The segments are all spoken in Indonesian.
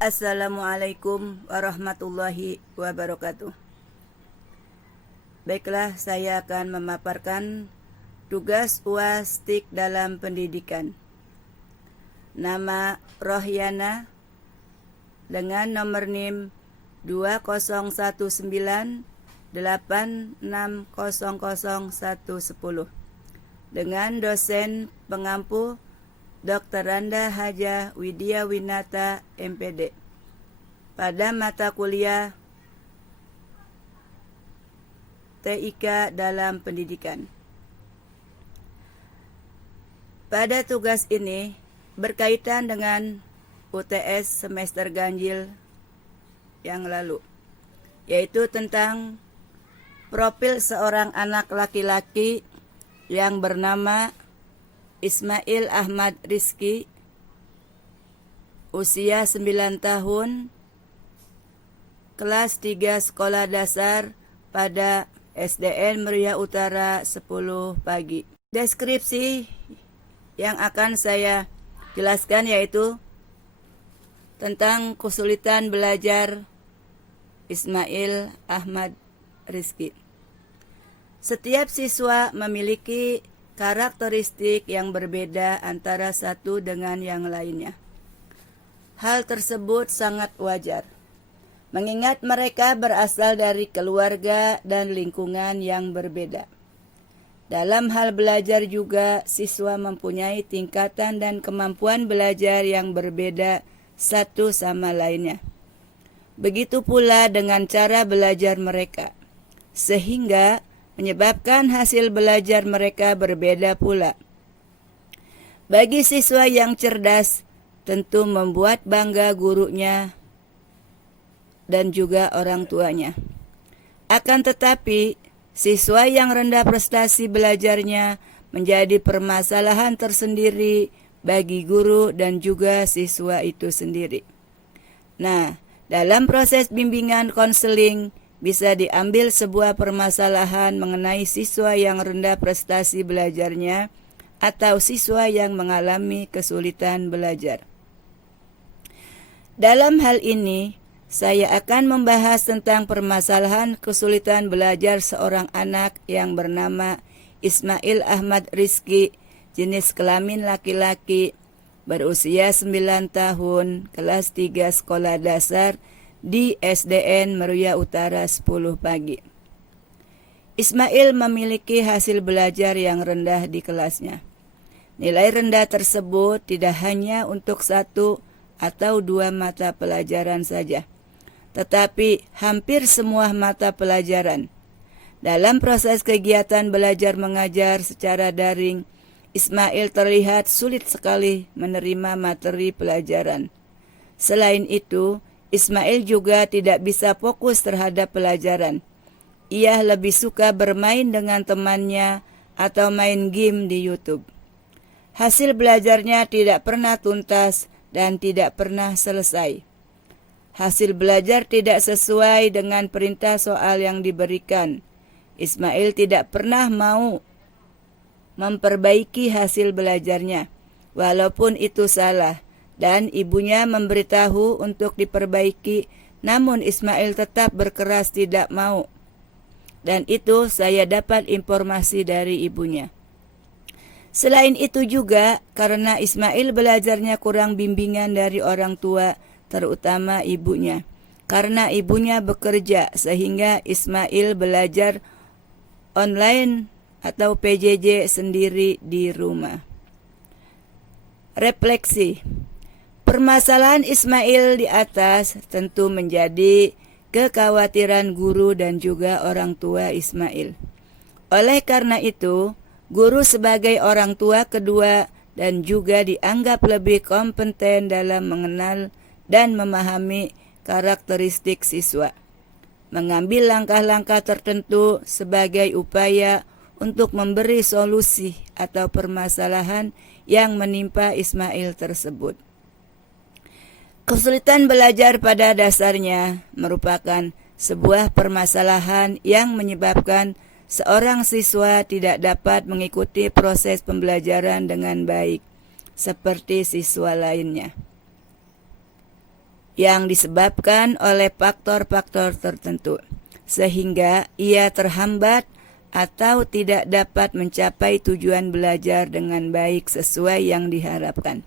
Assalamualaikum warahmatullahi wabarakatuh. Baiklah, saya akan memaparkan tugas UAS TIK dalam pendidikan. Nama Rohyana dengan nomor NIM 201986000110 dengan dosen pengampu Dr. Randa Haja Widya Winata MPD pada mata kuliah TIK dalam pendidikan. Pada tugas ini berkaitan dengan UTS semester ganjil yang lalu, yaitu tentang profil seorang anak laki-laki yang bernama Ismail Ahmad Rizki, usia 9 tahun, kelas 3 sekolah dasar pada SDN Meruya Utara 10 pagi. Deskripsi yang akan saya jelaskan yaitu tentang kesulitan belajar Ismail Ahmad Rizki. Setiap siswa memiliki karakteristik yang berbeda antara satu dengan yang lainnya. Hal tersebut sangat wajar, mengingat mereka berasal dari keluarga dan lingkungan yang berbeda. Dalam hal belajar juga, siswa mempunyai tingkatan dan kemampuan belajar yang berbeda satu sama lainnya. Begitu pula dengan cara belajar mereka, sehingga menyebabkan hasil belajar mereka berbeda pula. Bagi siswa yang cerdas, tentu membuat bangga gurunya dan juga orang tuanya. Akan tetapi, siswa yang rendah prestasi belajarnya menjadi permasalahan tersendiri bagi guru dan juga siswa itu sendiri. Nah, dalam proses bimbingan konseling, bisa diambil sebuah permasalahan mengenai siswa yang rendah prestasi belajarnya atau siswa yang mengalami kesulitan belajar. Dalam hal ini, saya akan membahas tentang permasalahan kesulitan belajar seorang anak yang bernama Ismail Ahmad Rizki, jenis kelamin laki-laki, berusia 9 tahun, kelas 3 sekolah dasar, di SDN Meruya Utara 10 pagi. Ismail memiliki hasil belajar yang rendah di kelasnya. Nilai rendah tersebut tidak hanya untuk 1 atau 2 mata pelajaran saja, tetapi hampir semua mata pelajaran. Dalam proses kegiatan belajar mengajar secara daring, Ismail terlihat sulit sekali menerima materi pelajaran. Selain itu, Ismail juga tidak bisa fokus terhadap pelajaran. Ia lebih suka bermain dengan temannya atau main game di YouTube. Hasil belajarnya tidak pernah tuntas dan tidak pernah selesai. Hasil belajar tidak sesuai dengan perintah soal yang diberikan. Ismail tidak pernah mau memperbaiki hasil belajarnya, walaupun itu salah, dan ibunya memberitahu untuk diperbaiki, namun Ismail tetap berkeras tidak mau. Dan itu saya dapat informasi dari ibunya. Selain itu juga, karena Ismail belajarnya kurang bimbingan dari orang tua, terutama ibunya. Karena ibunya bekerja, sehingga Ismail belajar online atau PJJ sendiri di rumah. Refleksi. Permasalahan Ismail di atas tentu menjadi kekhawatiran guru dan juga orang tua Ismail. Oleh karena itu, guru sebagai orang tua kedua dan juga dianggap lebih kompeten dalam mengenal dan memahami karakteristik siswa. Mengambil langkah-langkah tertentu sebagai upaya untuk memberi solusi atau permasalahan yang menimpa Ismail tersebut. Kesulitan belajar pada dasarnya merupakan sebuah permasalahan yang menyebabkan seorang siswa tidak dapat mengikuti proses pembelajaran dengan baik, seperti siswa lainnya. yang disebabkan oleh faktor-faktor tertentu, sehingga ia terhambat atau tidak dapat mencapai tujuan belajar dengan baik sesuai yang diharapkan.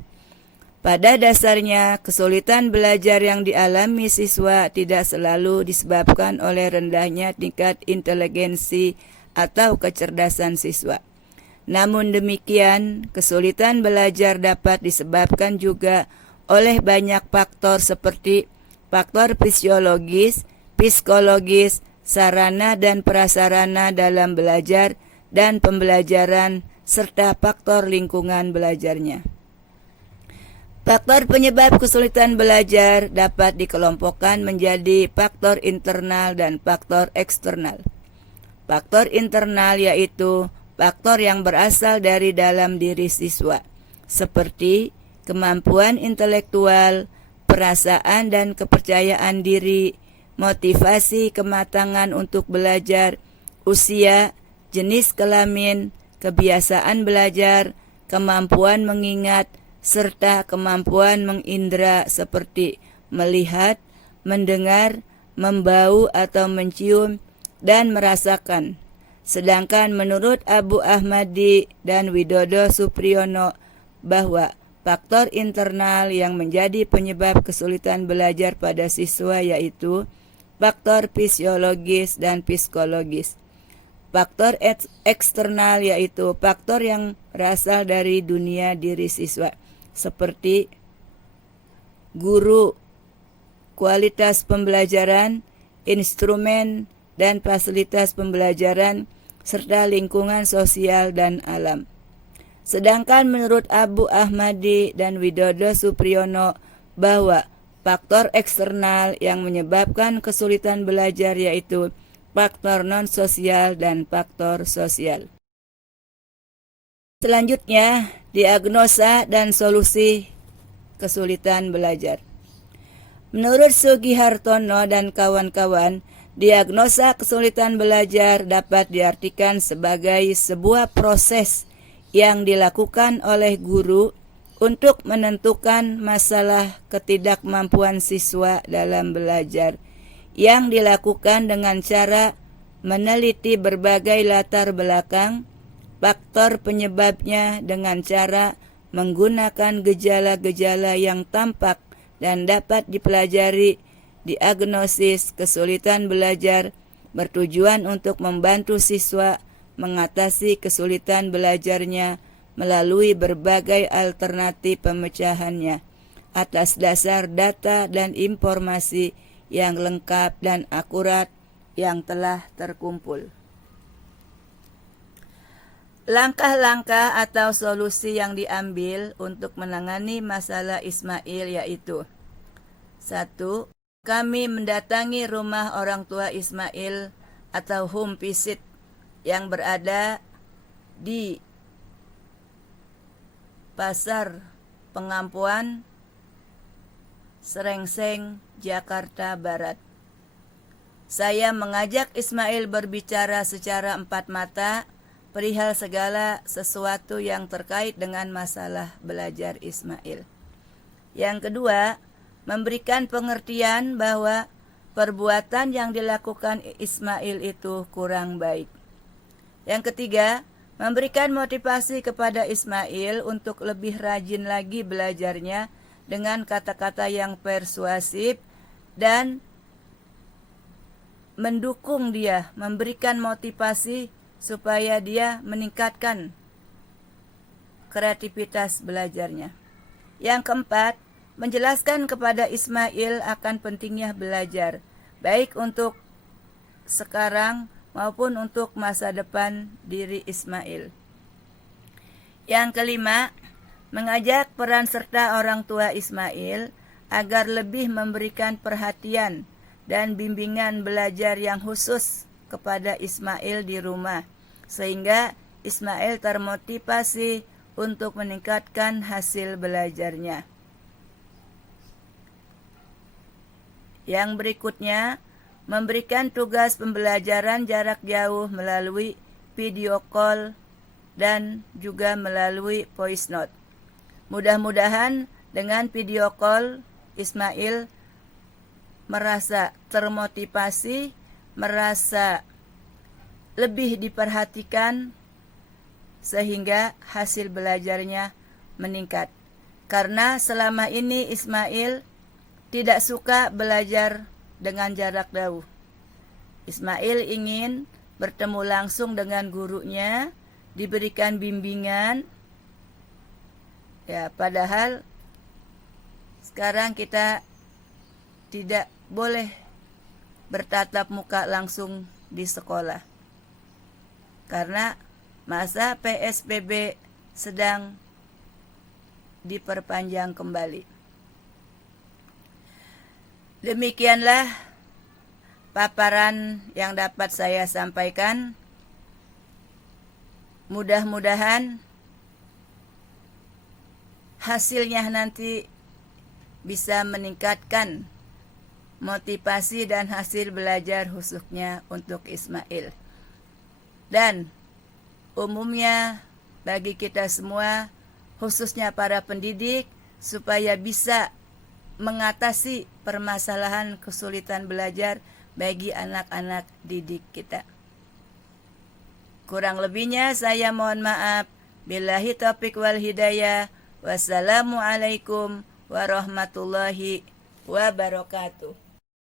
Pada dasarnya, kesulitan belajar yang dialami siswa tidak selalu disebabkan oleh rendahnya tingkat inteligensi atau kecerdasan siswa. Namun demikian, kesulitan belajar dapat disebabkan juga oleh banyak faktor seperti faktor fisiologis, psikologis, sarana dan prasarana dalam belajar dan pembelajaran, serta faktor lingkungan belajarnya. Faktor penyebab kesulitan belajar dapat dikelompokkan menjadi faktor internal dan faktor eksternal. Faktor internal yaitu faktor yang berasal dari dalam diri siswa, seperti kemampuan intelektual, perasaan dan kepercayaan diri, motivasi kematangan untuk belajar, usia, jenis kelamin, kebiasaan belajar, kemampuan mengingat, serta kemampuan mengindra seperti melihat, mendengar, membau atau mencium, dan merasakan. Sedangkan menurut Abu Ahmadi dan Widodo Supriyono bahwa faktor internal yang menjadi penyebab kesulitan belajar pada siswa yaitu faktor fisiologis dan psikologis. Faktor eksternal yaitu faktor yang berasal dari dunia diri siswa, seperti guru, kualitas pembelajaran, instrumen dan fasilitas pembelajaran, serta lingkungan sosial dan alam. Sedangkan menurut Abu Ahmadi dan Widodo Supriyono bahwa faktor eksternal yang menyebabkan kesulitan belajar yaitu faktor non-sosial dan faktor sosial. Selanjutnya, diagnosa dan solusi kesulitan belajar. Menurut Sugihartono dan kawan-kawan, diagnosa kesulitan belajar dapat diartikan sebagai sebuah proses yang dilakukan oleh guru untuk menentukan masalah ketidakmampuan siswa dalam belajar, yang dilakukan dengan cara meneliti berbagai latar belakang, faktor penyebabnya dengan cara menggunakan gejala-gejala yang tampak dan dapat dipelajari. Diagnosis kesulitan belajar bertujuan untuk membantu siswa mengatasi kesulitan belajarnya melalui berbagai alternatif pemecahannya atas dasar data dan informasi yang lengkap dan akurat yang telah terkumpul. Langkah-langkah atau solusi yang diambil untuk menangani masalah Ismail yaitu: 1. Kami mendatangi rumah orang tua Ismail atau home visit yang berada di Pasar Pengampuan, Serengseng, Jakarta Barat. Saya mengajak Ismail berbicara secara empat mata perihal segala sesuatu yang terkait dengan masalah belajar Ismail. Yang kedua, memberikan pengertian bahwa perbuatan yang dilakukan Ismail itu kurang baik. Yang ketiga, memberikan motivasi kepada Ismail untuk lebih rajin lagi belajarnya dengan kata-kata yang persuasif dan mendukung dia, memberikan motivasi supaya dia meningkatkan kreativitas belajarnya. Yang keempat, menjelaskan kepada Ismail akan pentingnya belajar, baik untuk sekarang maupun untuk masa depan diri Ismail. Yang kelima, mengajak peran serta orang tua Ismail agar lebih memberikan perhatian dan bimbingan belajar yang khusus kepada Ismail di rumah, sehingga Ismail termotivasi untuk meningkatkan hasil belajarnya. Yang berikutnya, memberikan tugas pembelajaran jarak jauh melalui video call dan juga melalui voice note. Mudah-mudahan dengan video call, Ismail merasa termotivasi, merasa lebih diperhatikan, sehingga hasil belajarnya meningkat. Karena selama ini Ismail tidak suka belajar dengan jarak jauh. Ismail ingin bertemu langsung dengan gurunya, diberikan bimbingan. Ya, padahal sekarang kita tidak boleh bertatap muka langsung di sekolah. Karena masa PSBB sedang diperpanjang kembali. Demikianlah paparan yang dapat saya sampaikan. Mudah-mudahan hasilnya nanti bisa meningkatkan motivasi dan hasil belajar khususnya untuk Ismail. Dan umumnya bagi kita semua, khususnya para pendidik, supaya bisa mengatasi permasalahan kesulitan belajar bagi anak-anak didik kita. Kurang lebihnya saya mohon maaf. Billahi taufiq wal hidayah. Wassalamualaikum warahmatullahi wabarakatuh.